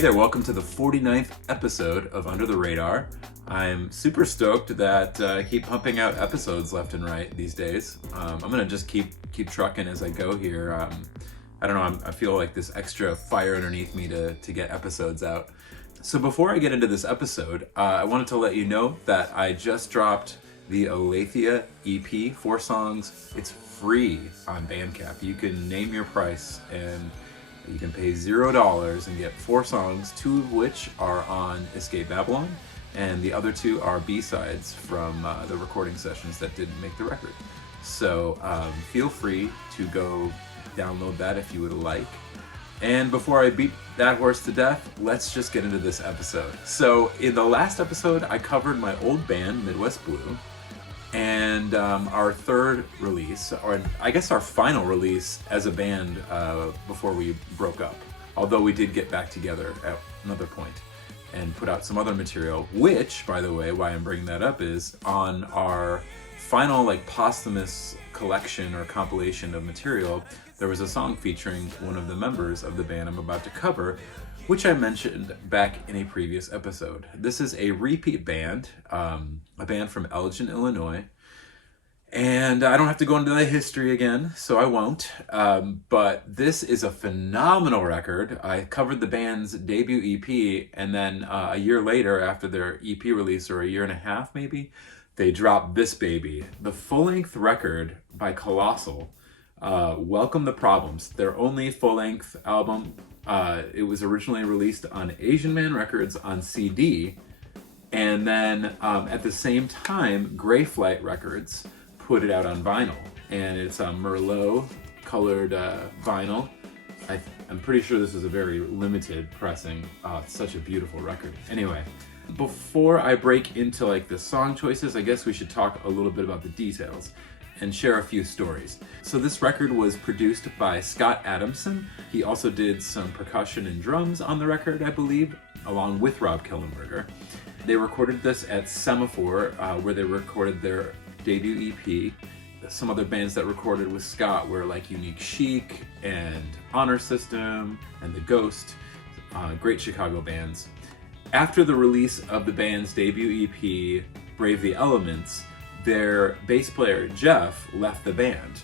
there, welcome to the 49th episode of Under the Radar. I'm super stoked that I keep pumping out episodes left and right these days. I'm gonna just keep trucking as I go here. I don't know, I feel like this extra fire underneath me to get episodes out. So before I get into this episode, I wanted to let you know that I just dropped the Aletheia EP, 4 songs. It's free on Bandcamp. You can name your price and you can pay $0 and get 4 songs, 2 of which are on Escape Babylon, and the other 2 are B-sides from the recording sessions that didn't make the record. So feel free to go download that if you would like. And before I beat that horse to death, let's just get into this episode. So in the last episode, I covered my old band, Midwest Blue, and our third release, or I guess our final release as a band before we broke up. Although we did get back together at another point and put out some other material, which, by the way, why I'm bringing that up is on our final posthumous collection or compilation of material, there was a song featuring one of the members of the band I'm about to cover, which I mentioned back in a previous episode. This is a repeat band, a band from Elgin, Illinois. And I don't have to go into the history again, so I won't. But this is a phenomenal record. I covered the band's debut EP, and then a year later, after their EP release, or a year and a half maybe, they dropped this baby. The full-length record by Colossal, Welcome the Problems, their only full-length album. It was originally released on Asian Man Records on CD, and then at the same time, Grey Flight Records put it out on vinyl, and it's a Merlot colored vinyl. I'm pretty sure this is a very limited pressing. It's such a beautiful record. Anyway, before I break into the song choices, I guess we should talk a little bit about the details and share a few stories. So this record was produced by Scott Adamson. He also did some percussion and drums on the record, I believe, along with Rob Killenberger. They recorded this at Semaphore, where they recorded their debut EP. Some other bands that recorded with Scott were Unique Chic and Honor System and The Ghost, great Chicago bands. After the release of the band's debut EP, Brave the Elements, their bass player Jeff left the band,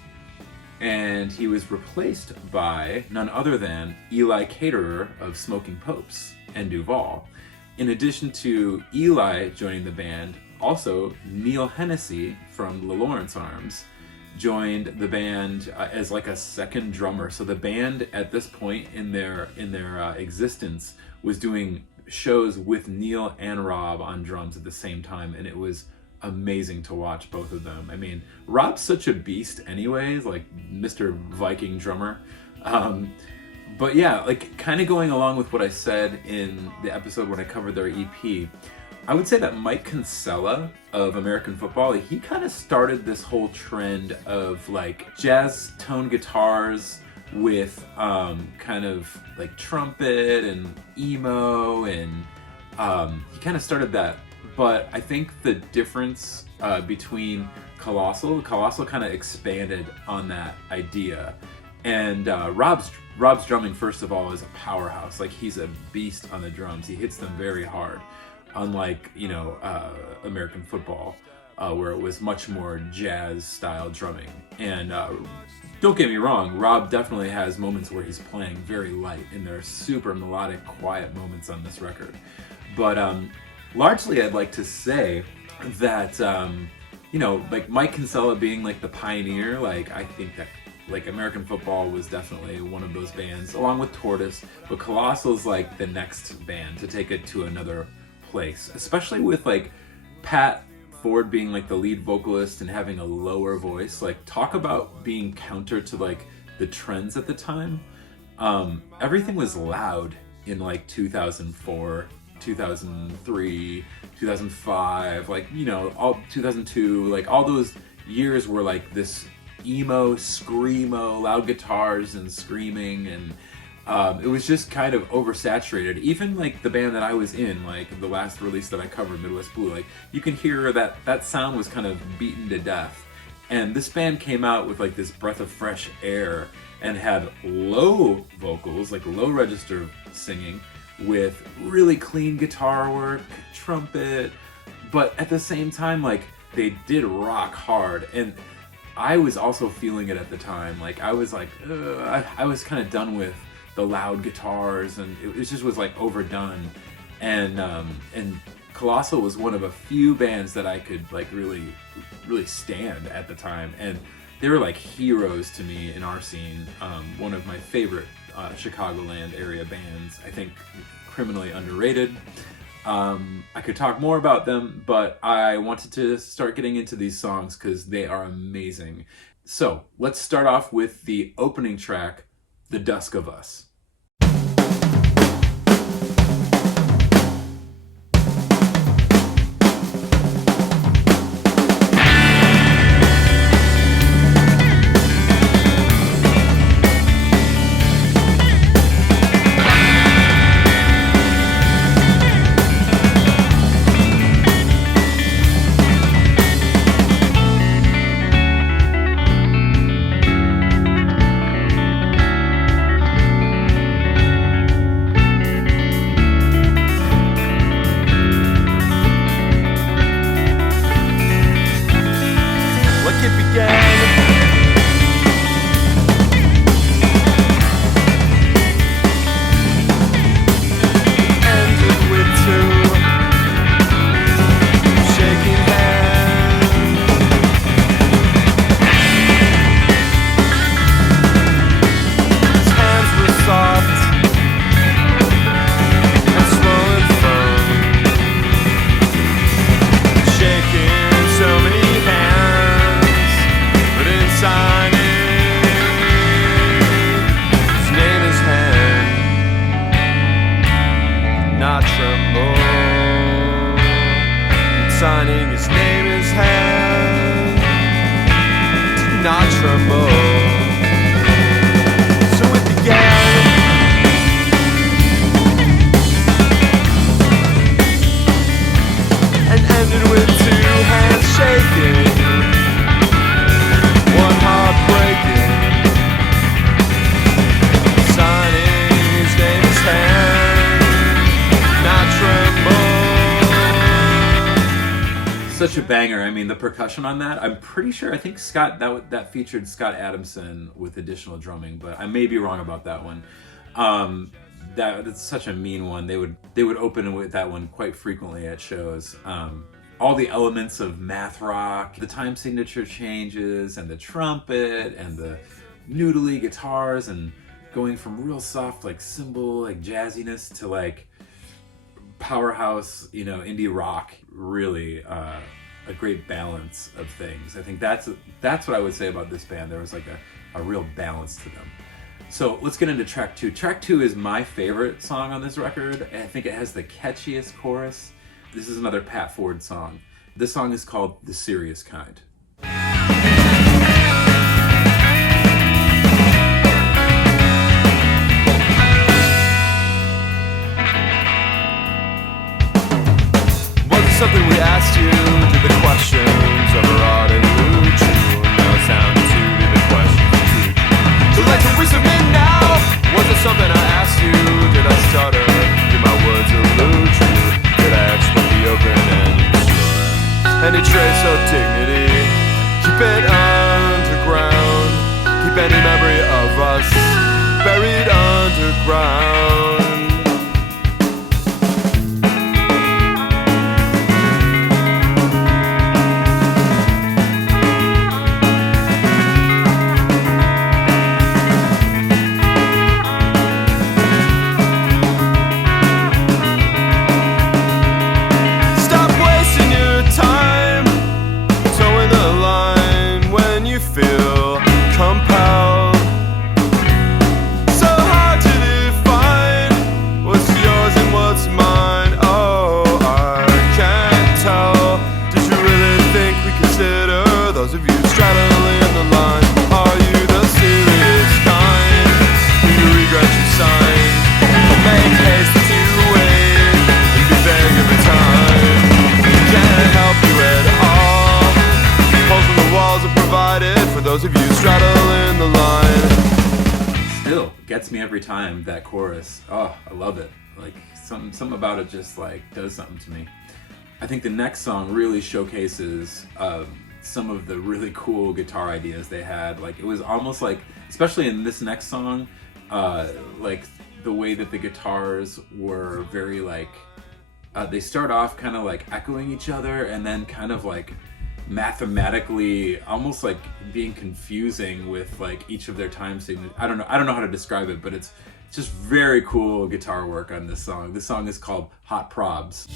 and he was replaced by none other than Eli Caterer of Smoking Popes and Duval. In addition to Eli joining the band, also Neil Hennessy from the Lawrence Arms joined the band as a second drummer. So the band at this point in their existence was doing shows with Neil and Rob on drums at the same time, and it was amazing to watch both of them. I mean, Rob's such a beast anyways, Mr. Viking drummer. But yeah, kind of going along with what I said in the episode when I covered their EP, I would say that Mike Kinsella of American Football, he kind of started this whole trend of jazz tone guitars with kind of trumpet and emo, and he kind of started that. But I think the difference between Colossal kind of expanded on that idea. And Rob's drumming, first of all, is a powerhouse. He's a beast on the drums. He hits them very hard. Unlike, American Football, where it was much more jazz-style drumming. And don't get me wrong, Rob definitely has moments where he's playing very light, and there are super melodic, quiet moments on this record. But largely, I'd like to say that, Mike Kinsella being the pioneer, I think that American Football was definitely one of those bands, along with Tortoise, but Colossal's the next band to take it to another place, especially with Pat Ford being the lead vocalist and having a lower voice. Talk about being counter to the trends at the time. Everything was loud in 2004, 2003, 2005, all 2002, all those years were this emo, screamo, loud guitars and screaming, and it was just kind of oversaturated. Even the band that I was in, the last release that I covered, Midwest Blue, you can hear that sound was kind of beaten to death. And this band came out with this breath of fresh air and had low vocals, low register singing, with really clean guitar work, trumpet, but at the same time, like, they did rock hard. And I was also feeling it at the time. Like, I was like, I was kind of done with the loud guitars, and it just was like overdone. And Colossal was one of a few bands that I could like really stand at the time, and they were like heroes to me in our scene. One of my favorite Chicagoland area bands. I think criminally underrated. I could talk more about them, but I wanted to start getting into these songs because they are amazing. So let's start off with the opening track, The Dusk of Us. Such a banger. I mean, the percussion on that, I'm pretty sure, I think Scott, that featured Scott Adamson with additional drumming, but I may be wrong about that one. That's such a mean one. They would open with that one quite frequently at shows. All the elements of math rock, the time signature changes, and the trumpet, and the noodly guitars, and going from real soft, like cymbal, like jazziness to like powerhouse, indie rock. Really a great balance of things. I think that's what I would say about this band. There was like a real balance to them. So let's get into track 2. Track 2 is my favorite song on this record. I think it has the catchiest chorus. This is another Pat Ford song. This song is called The Serious Kind. Something we asked you, did the questions ever ought to elude you? Now it's down to do the questions to let you resubmit now. Was it something I asked you? Did I stutter? Did my words elude you? Did I expect the open and slow? Any trace of dignity, keep it underground. Keep any memory of us buried underground. Feel compelled, so hard to define. every time, that chorus. Oh, I love it. Like, something about it just like does something to me. I think the next song really showcases some of the really cool guitar ideas they had. Like, it was almost like, especially in this next song, like the way that the guitars were very like, they start off kind of like echoing each other, and then kind of like mathematically almost like being confusing with like each of their time signatures. I don't know how to describe it, but it's just very cool guitar work on this song. This song is called Hot Probs.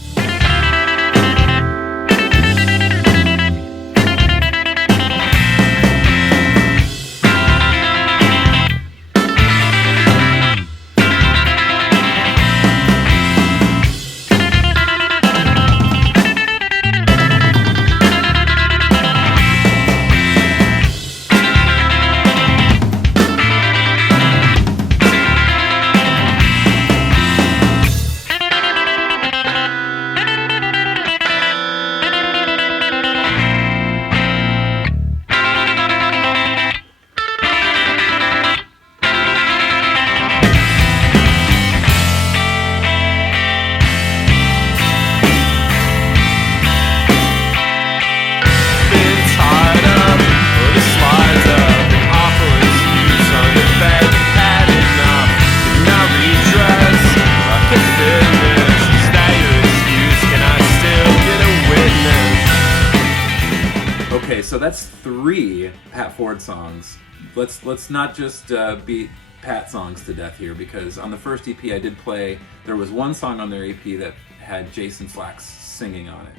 So that's 3 Pat Ford songs. Let's not just beat Pat songs to death here, because on the first EP I did play, there was one song on their EP that had Jason Flax singing on it.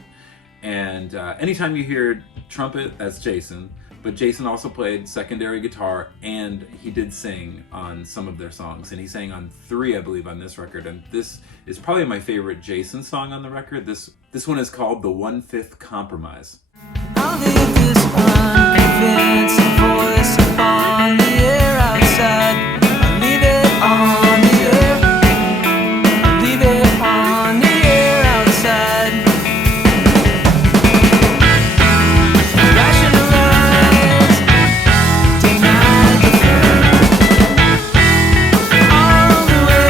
And anytime you hear trumpet, that's Jason. But Jason also played secondary guitar, and he did sing on some of their songs. And he sang on 3, I believe, on this record. And this is probably my favorite Jason song on the record. This one is called The 1/5 Compromise. I'll leave this unconvincing voice upon the air outside. I'll leave it on the air. I'll leave it on the air outside. Rationalize, deny the fact all the way.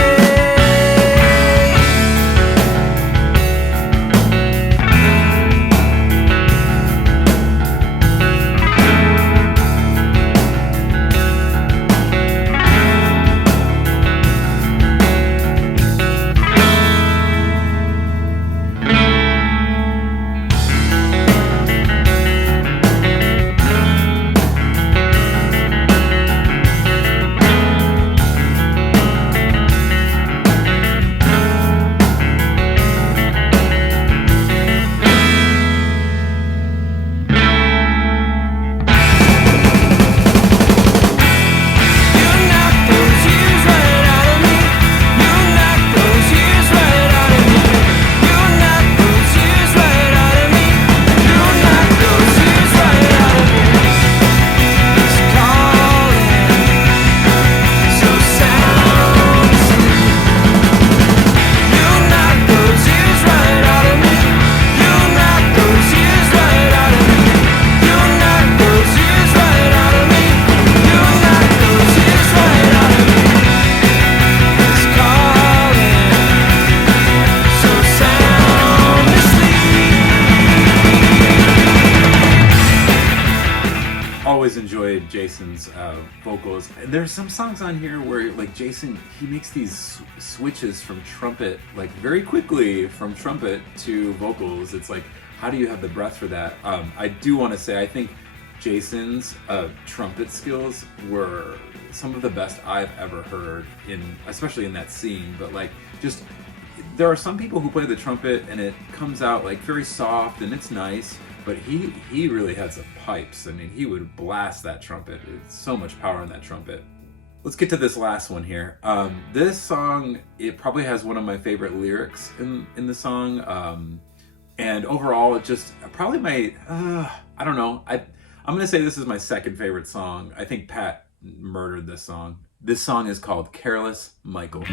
Always enjoyed Jason's vocals. There's some songs on here where like Jason, he makes these switches from trumpet, like very quickly from trumpet to vocals. It's like, how do you have the breath for that? I do want to say, I think Jason's trumpet skills were some of the best I've ever heard, especially in that scene. But like, just, there are some people who play the trumpet and it comes out like very soft and it's nice, but he really had some pipes. I mean, he would blast that trumpet. It's so much power in that trumpet. Let's get to this last one here. This song, it probably has one of my favorite lyrics in the song. And overall, it just, probably my, I don't know. I'm gonna say this is my second favorite song. I think Pat murdered this song. This song is called Careless Michael.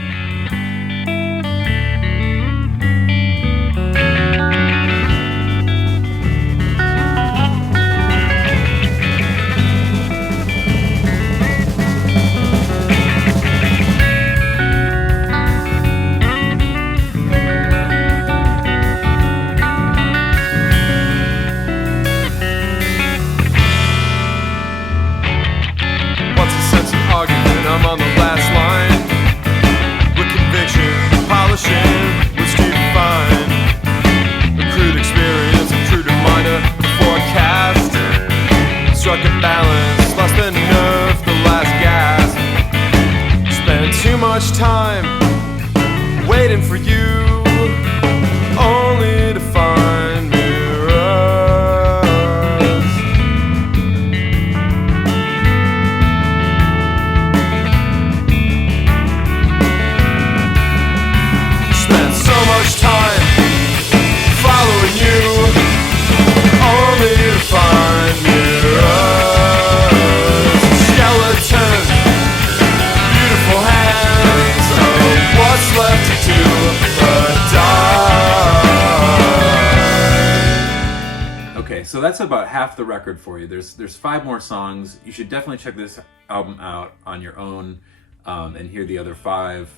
so that's about half the record for you. There's 5 more songs. You should definitely check this album out on your own and hear the other 5.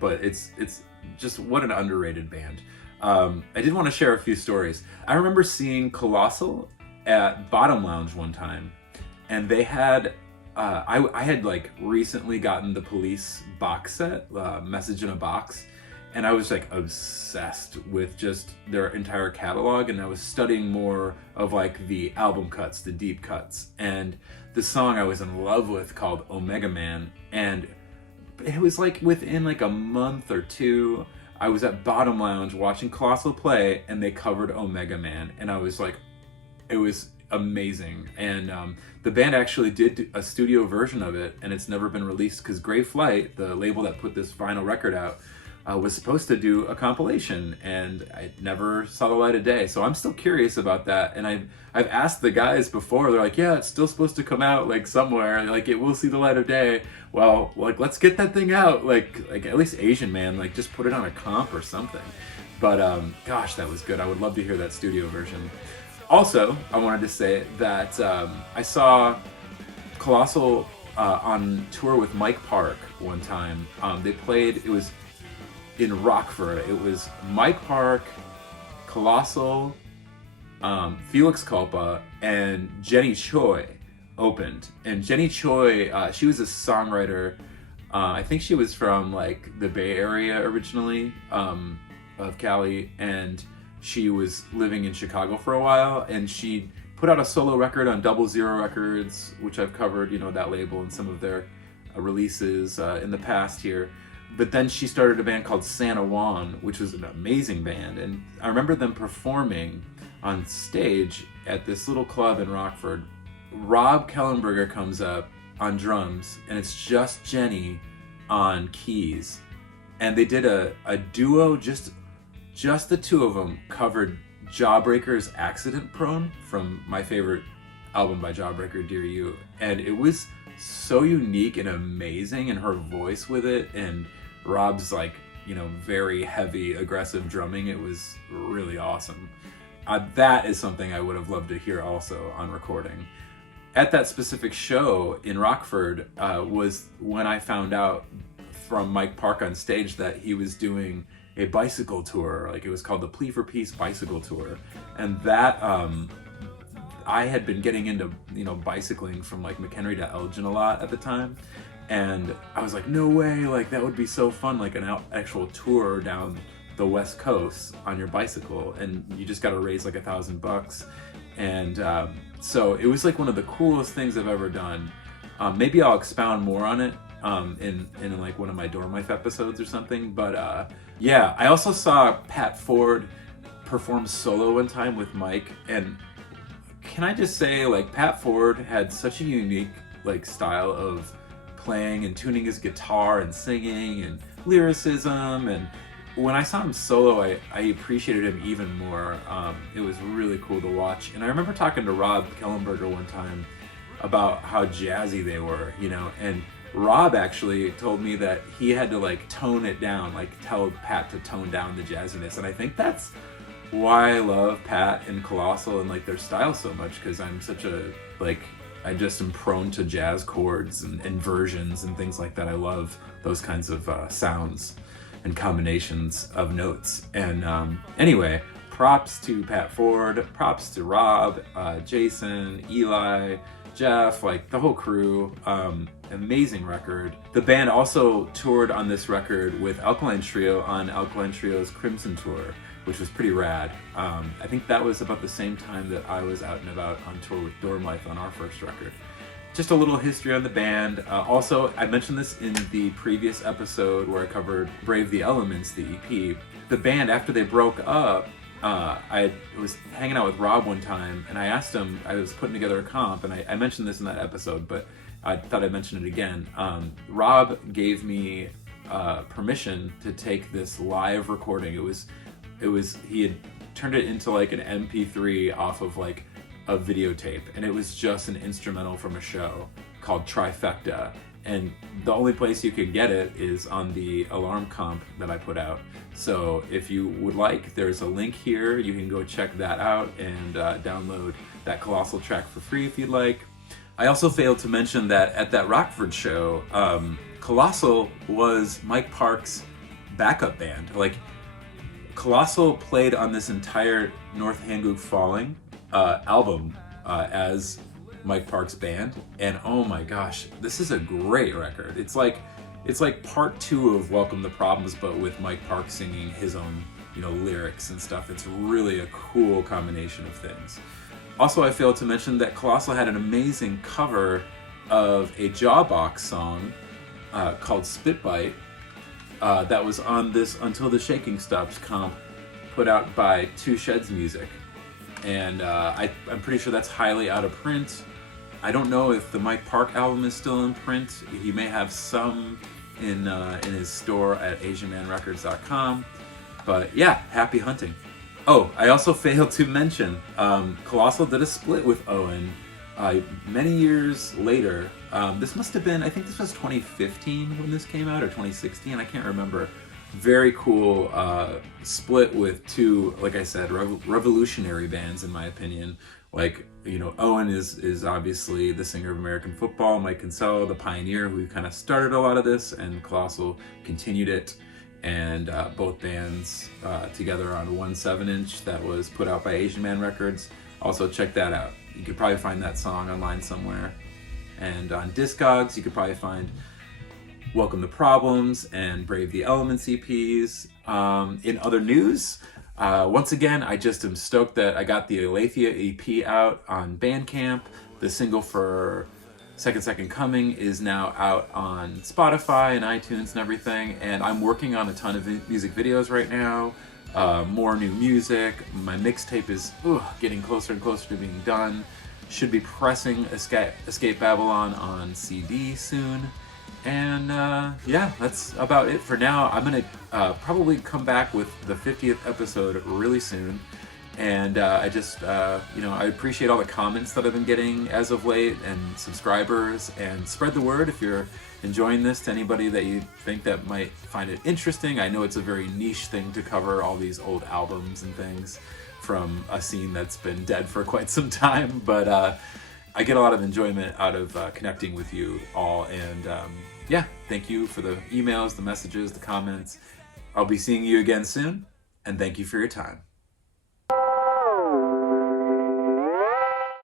But it's just what an underrated band. I did want to share a few stories. I remember seeing Colossal at Bottom Lounge one time, and they had I had like recently gotten the Police box set, Message in a Box, and I was like obsessed with just their entire catalog, and I was studying more of like the album cuts, the deep cuts, and the song I was in love with called Omega Man, and it was like within like a month or 2, I was at Bottom Lounge watching Colossal play, and they covered Omega Man, and I was like, it was amazing. And the band actually did a studio version of it, and it's never been released because Grey Flight, the label that put this vinyl record out, was supposed to do a compilation, and I never saw the light of day. So I'm still curious about that, and I've asked the guys before. They're like, yeah, it's still supposed to come out like somewhere, like it will see the light of day. Well, like let's get that thing out, like at least Asian Man, like just put it on a comp or something. But gosh, that was good. I would love to hear that studio version. Also, I wanted to say that I saw Colossal on tour with Mike Park one time. They played, it was in Rockford. It was Mike Park, Colossal, Felix Culpa, and Jenny Choi opened. And Jenny Choi, she was a songwriter. I think she was from like the Bay Area originally, of Cali, and she was living in Chicago for a while, and she put out a solo record on Double Zero Records, which I've covered, you know, that label and some of their releases in the past here. But then she started a band called Santa Juan, which was an amazing band. And I remember them performing on stage at this little club in Rockford. Rob Kellenberger comes up on drums, and it's just Jenny on keys. And they did a duo, just the two of them covered Jawbreaker's Accident Prone from my favorite album by Jawbreaker, Dear You. And it was so unique and amazing, and her voice with it, and Rob's like, you know, very heavy, aggressive drumming. It was really awesome. That is something I would have loved to hear also on recording. At that specific show in Rockford was when I found out from Mike Park on stage that he was doing a bicycle tour. Like, it was called the Plea for Peace Bicycle Tour. And that, I had been getting into, you know, bicycling from like McHenry to Elgin a lot at the time. And I was like, no way, like that would be so fun, like an actual tour down the West Coast on your bicycle, and you just got to raise like $1,000. And so it was like one of the coolest things I've ever done. Maybe I'll expound more on it in like one of my Dorm Life episodes or something. But yeah, I also saw Pat Ford perform solo one time with Mike, and can I just say, like, Pat Ford had such a unique like style of playing and tuning his guitar and singing and lyricism, and when I saw him solo, I appreciated him even more. It was really cool to watch. And I remember talking to Rob Kellenberger one time about how jazzy they were, you know, and Rob actually told me that he had to like tone it down, like tell Pat to tone down the jazziness. And I think that's why I love Pat and Colossal and like their style so much, because I'm such a, like, I just am prone to jazz chords and versions and things like that. I love those kinds of sounds and combinations of notes. And anyway, props to Pat Ford, props to Rob, Jason, Eli, Jeff, like the whole crew. Amazing record. The band also toured on this record with Alkaline Trio on Alkaline Trio's Crimson Tour, which was pretty rad. I think that was about the same time that I was out and about on tour with Dorm Life on our first record. Just a little history on the band. Also, I mentioned this in the previous episode where I covered Brave the Elements, the EP. The band, after they broke up, I was hanging out with Rob one time, and I asked him, I was putting together a comp, and I mentioned this in that episode, but I thought I'd mention it again. Rob gave me permission to take this live recording. It was he had turned it into like an MP3 off of like a videotape, and it was just an instrumental from a show called Trifecta. and the only place you can get it is on the Alarm comp that I put out. So if you would like, there's a link here. You can go check that out and download that Colossal track for free if you'd like. I also failed to mention that at that Rockford show, Colossal was Mike Park's backup band. Like, Colossal played on this entire North Hanguk Falling album as Mike Park's band, and oh my gosh, this is a great record. It's like part 2 of Welcome the Problems, but with Mike Park singing his own, lyrics and stuff. It's really a cool combination of things. Also, I failed to mention that Colossal had an amazing cover of a Jawbox song called Spitbite that was on this Until the Shaking Stops comp put out by Two Sheds Music. And I'm pretty sure that's highly out of print. I don't know if the Mike Park album is still in print. He may have some in his store at AsianManRecords.com. But yeah, happy hunting. Oh, I also failed to mention, Colossal did a split with Owen many years later. This must have been, I think this was 2015 when this came out, or 2016, I can't remember. Very cool split with two, like I said, revolutionary bands in my opinion. Like, Owen is obviously the singer of American Football, Mike Kinsella, the pioneer who kind of started a lot of this, and Colossal continued it. And both bands together on one 7-inch that was put out by Asian Man Records. Also check that out. You could probably find that song online somewhere. And on Discogs, you could probably find Welcome the Problems and Brave the Elements EPs. In other news, once again, I just am stoked that I got the Aletheia EP out on Bandcamp. The single for Second Coming is now out on Spotify and iTunes and everything. And I'm working on a ton of music videos right now. More new music. My mixtape is getting closer and closer to being done. Should be pressing Escape Babylon on CD soon. And yeah, that's about it for now. I'm gonna probably come back with the 50th episode really soon. And I just, I appreciate all the comments that I've been getting as of late, and subscribers, and spread the word if you're enjoying this to anybody that you think that might find it interesting. I know it's a very niche thing to cover all these old albums and things from a scene that's been dead for quite some time, but I get a lot of enjoyment out of connecting with you all. And yeah, thank you for the emails, the messages, the comments. I'll be seeing you again soon, and thank you for your time.